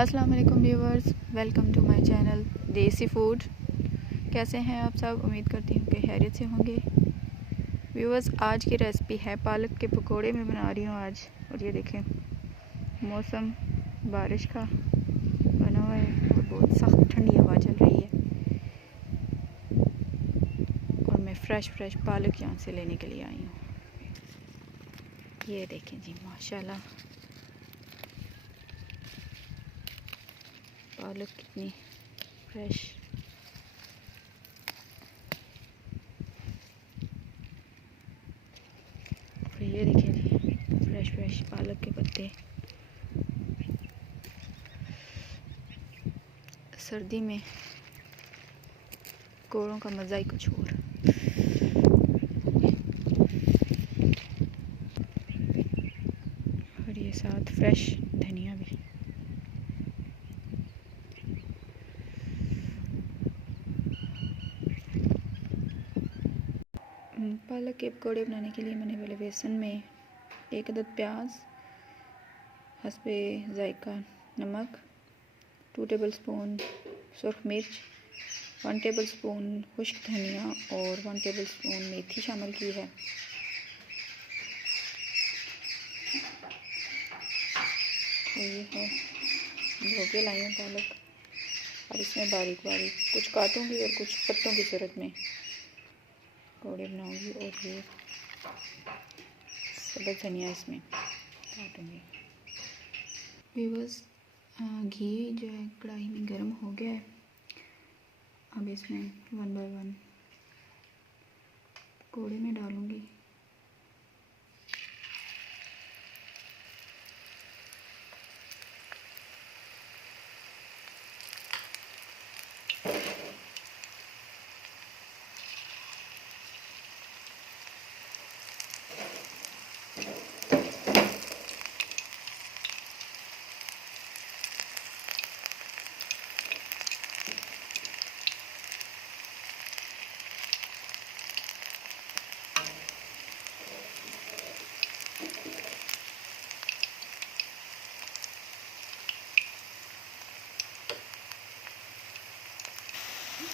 अस्सलाम वालेकुम viewers, welcome to my channel Desi food. कैसे हैं आप सब? उम्मीद करती हूँ कि खैरियत से होंगे। व्यूवर्स, आज की रेसिपी है पालक के पकोड़े मैं बना रही हूँ आज। और ये देखें, मौसम बारिश का बना हुआ है और बहुत सख्त ठंडी हवा चल रही है। और मैं फ्रेश पालक यहाँ से लेने के लिए आई हूँ। ये देखें जी, माशाल्लाह पालक कितनी फ्रेश। और ये देखिए जी, फ्रेश पालक के पत्ते। सर्दी में कोड़ों का मज़ा ही कुछ और। और ये साथ फ्रेश धनिया भी। पालक के पकौड़े बनाने के लिए मैंने पहले बेसन में 1 अदद प्याज, हस्बे जायका नमक, 2 टेबलस्पून सुरख मिर्च, 1 टेबलस्पून खुश्क धनिया और 1 टेबलस्पून मेथी शामिल की है। और ये है, धो के लाई हूँ पालक। अब इसमें बारीक कुछ काटूंगी और कुछ पत्तों की सूरत में पकौड़े बनाऊंगी। और ये सब्ज़ धनिया इसमें काटूंगी। व्यूअर्स, घी जो है कढ़ाई में गर्म हो गया है। अब इसमें 1 बाय 1 पकौड़े में डालूंगी।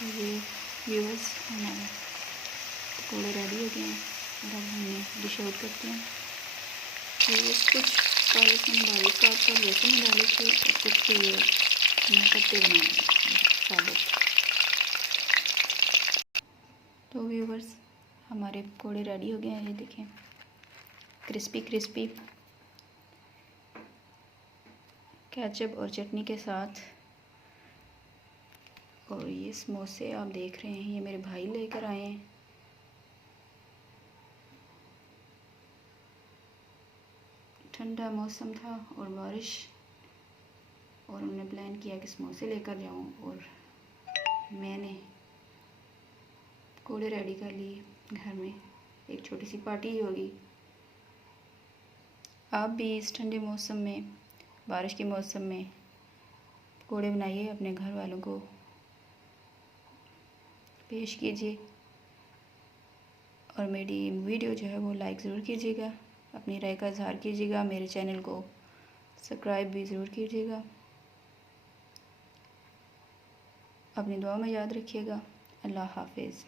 ये व्यूअर्स, हमारे पकौड़े रेडी हो गए हैं और अब हमें डिश आउट करते हैं। व्यूअर्स, कुछ पालक मैंने बारीक काट कर बेसन में डाले थे और कुछ ये मैं पत्ते बनाए साबुत। तो व्यूअर्स, हमारे पकौड़े रेडी हो गए हैं। ये देखें, क्रिस्पी केचप और चटनी के साथ। और ये समोसे आप देख रहे हैं, ये मेरे भाई लेकर आए हैं। ठंडा मौसम था और बारिश, और उन्होंने प्लान किया कि समोसे लेकर जाऊं और मैंने पकौड़े रेडी कर लिए। घर में एक छोटी सी पार्टी ही होगी। आप भी इस ठंडे मौसम में, बारिश के मौसम में पकौड़े बनाइए, अपने घर वालों को पेश कीजिए। और मेरी वीडियो जो है वो लाइक ज़रूर कीजिएगा, अपनी राय का इजहार कीजिएगा, मेरे चैनल को सब्सक्राइब भी ज़रूर कीजिएगा। अपनी दुआ में याद रखिएगा। अल्लाह हाफिज़।